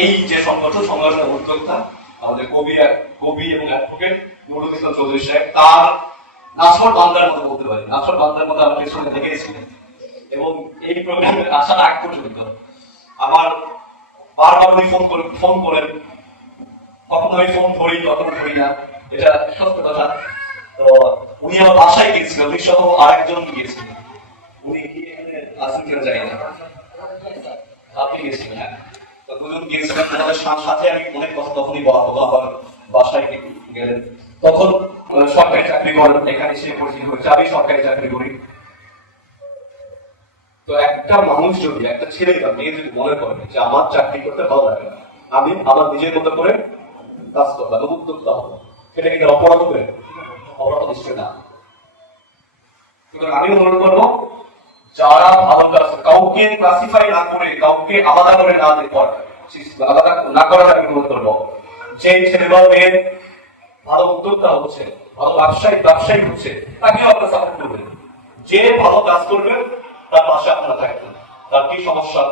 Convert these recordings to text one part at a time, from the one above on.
এই যে সংগঠন, সংগঠনের উদ্যোক্তা, আমাদের কবি কবি এবং অ্যাডভোকেট নুরুল ইসলাম চৌধুরী সাহেব, তার নাছর বান্দার মতো বলতে পারি। নাছর বান্দার মতো আমাকে শুনে দেখেছিলেন এবং এই প্রোগ্রামে আসার আগ পর্যন্ত আমার বারবার উনি ফোন করে ফোন করেন। কখনো আমি ফোন ধরি, কখনো ধরি না। এটা সত্য কথা। তো উনি আমার বাসায় গিয়েছিলেন উনি সহ আরেকজন গিয়েছিলেন উনি এখানে আসেন কিনা জানি না। আপনি গিয়েছিলেন হ্যাঁ। তো দুজন গিয়েছিলেন ওনাদের সাথে আমি অনেক কথা তখনই আবার বাসায় গেলেন তখন সরকারি চাকরি করেন এখানে সে পরিচিত হয়েছে আমি সরকারি চাকরি করি। তো একটা মানুষ যদি, একটা ছেলে বা মেয়ে যদি মনে করে যে আমার চাকরি করতে ভালো লাগে আমি আমার নিজের মতো করে কাজ করব উদ্যোক্তা হব সেটা কিন্তু অপরাধ হবে? অপরাধ নিশ্চয় না। আমি অনুরোধ করব, যারা ভালো কাজ, কাউকে ক্লাসিফাই না করে, কাউকে আলাদা করে না দেওয়ার আলাদা না করব। যে ছেলে বা মেয়ে ভালো উদ্যোক্তা হচ্ছে, ভালো হচ্ছে তাকেও আপনারা সাপোর্ট করবেন। যে ভালো কাজ করবে, তার পাশে আপনারা থাকবেন। তার কি সমস্যা?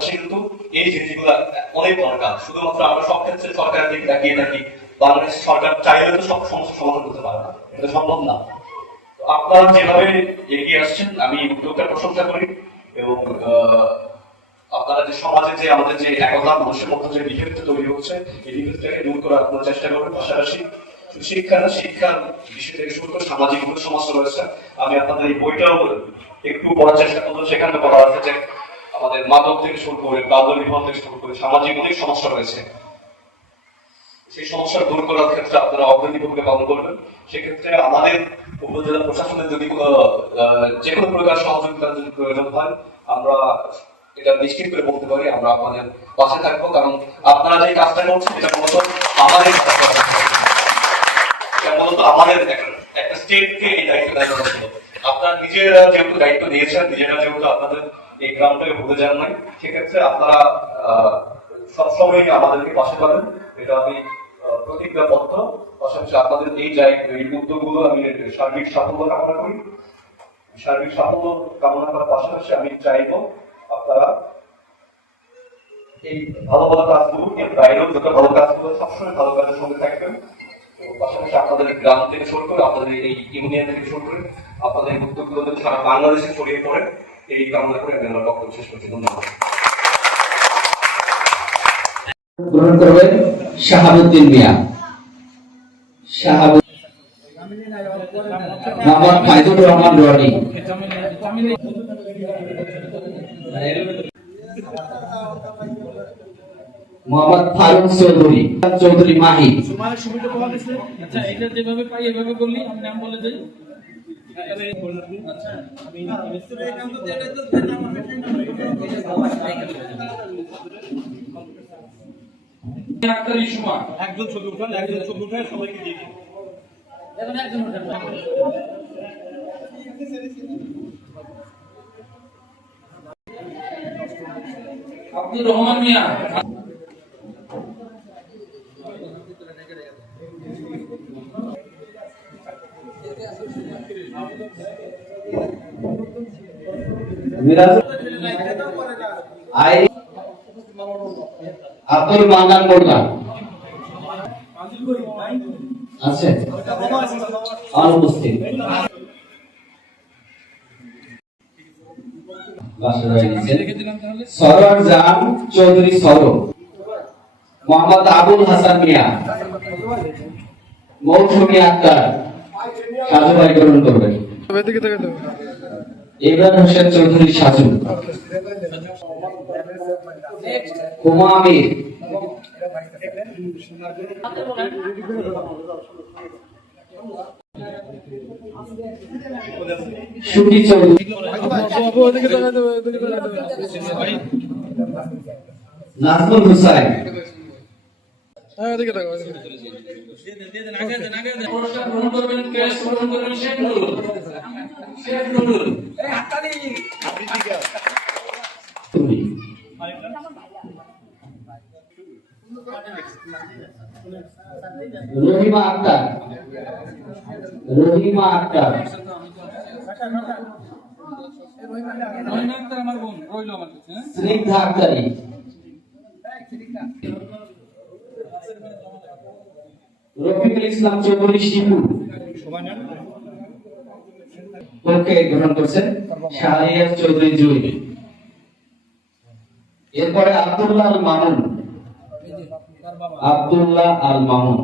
কিন্তু এই জিনিসগুলো অনেক দরকার। শুধুমাত্র আমরা সব ক্ষেত্রে দিকে তাকিয়ে থাকি। বাংলাদেশ সরকার চাইলে তো সব সমস্যা সমাধান করতে পারে না। এটা সম্ভব না। আপনারা যেভাবে এগিয়ে আসছেন, আমি উদ্যোগটার প্রশংসা করি এবং আপনারা যে সমাজে যে, আমাদের যে একতা, মানুষের মধ্যে যে বিভেদটা তৈরি হচ্ছে, এই বিভেদটাকে দূর করার আপনারা চেষ্টা করবেন পাশাপাশি শিক্ষা শিক্ষার বিষয় থেকে শুরু করে সামাজিক বিভিন্ন সমস্যা রয়েছে, আমি আপনাদের এই বইটাও একটু পড়ার চেষ্টা করব, সেখানে বলা আছে যে আমাদের মাদক থেকে শুরু করে বাদল বিভাগ থেকে শুরু করে সামাজিক অনেক সমস্যা রয়েছে। সেই সমস্যা দূর করার ক্ষেত্রে আপনারা অগ্রণী ভূমিকা পালন করবেন। সেক্ষেত্রে আমাদের উপজেলা প্রশাসনের যদি যে কোনো প্রকার সহযোগিতার যদি প্রয়োজন হয়, আমরা এটা নিশ্চিত করে বলতে পারি, আমরা আপনাদের পাশে থাকব, কারণ আপনারা যে কাজটা করছেন, এটা মূলত আমাদের মূলত আমাদের একটা- স্টেটকে এই দায়িত্ব দেওয়া আপনারা নিজেরা যেহেতু দায়িত্ব দিয়েছেন, নিজেরা যেহেতু আপনাদের এই গ্রামটাকে ভুলে যান নাই, সেক্ষেত্রে আপনারা সবসময় আমাদেরকে পাশে পাবেন। এটা আমি প্রতিজ্ঞাবদ্ধ পাশাপাশি আপনাদের এই জায়গা এই উদ্যোগগুলো আমি, সার্বিক সাফল্য কামনা করি। সার্বিক সাফল্য কামনা করার পাশাপাশি আমি চাইব আপনারা এই ভালো ভালো কাজগুলো এর বাইরেও যত ভালো কাজগুলো সবসময় ভালো কাজের সঙ্গে থাকবেন। এবং পাশাপাশি আপনাদের গ্রাম থেকে শুরু করে আপনাদের এই ইউনিয়ন থেকে শুরু করে আপনাদের এই উদ্যোগগুলো যদি সারা বাংলাদেশে ছড়িয়ে পড়ে এই কামনা করে আমি আমার বক্তব্য শেষ করছি। ধন্যবাদ। গ্রহণ করবেন শাহাবুদ্দিন মিয়া। শাহাবুদ্দিন মোহাম্মদ ফাইজুর রহমান রনি। মোহাম্মদ ফারুক চৌধুরী চৌধুরী মাহি। তোমার সুবিধা পাওয়া গেছে আচ্ছা এটা যেভাবে পাই এভাবে আমি নাম বলে আচ্ছা সময় একজন ছবি উঠান একজন ছবি উঠান সবাইকে দিয়ে দিন। একজন আব্দুর রহমান মিয়া। আব্দুল আছে অনুপস্থিত। সরোয়ার জান চৌধুরী সরো মোহাম্মদ আবুল হাসান মিয়া মৌসুমী আক্তার সাজু ভাই গ্রহণ করবেন ইমরান হোসেন চৌধুরী সাজু। হুমা আমির। সুখী চৌধুরী নাজমুল হুসাইন। পুরস্কার গ্রহণ করবেন ক্যাশ গ্রহণ করবেন শেখ নুরুল শেখ নুরুল তুমি। রহিমা আক্তার। রহিমা আক্তার। স্নিগ্ধা রফিকুল ইসলাম চৌধুরী শিবু সবাই গ্রহণ করছেন শাহরিয়ার চৌধুরী জুই এরপরে আব্দুল্লাহ মামুন। আব্দুল্লাহ আল মামুন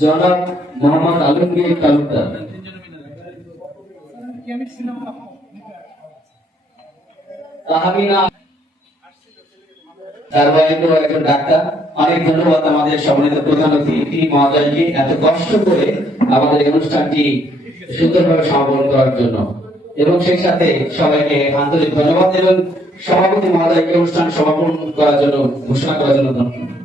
জনাব মোহাম্মদ আলমগীর তালুকদার। ডাক্তার। অনেক ধন্যবাদ আমাদের সম্মানিত প্রধান অতিথি। এত কষ্ট করে আমাদের অনুষ্ঠানটি সুন্দরভাবে সমাপন করার জন্য। এবং সেই সাথে সবাইকে আন্তরিক ধন্যবাদ এবং সভাপতি মহোদয়কে অনুষ্ঠান সমাপন করার জন্য ঘোষণা করার জন্য ধন্যবাদ।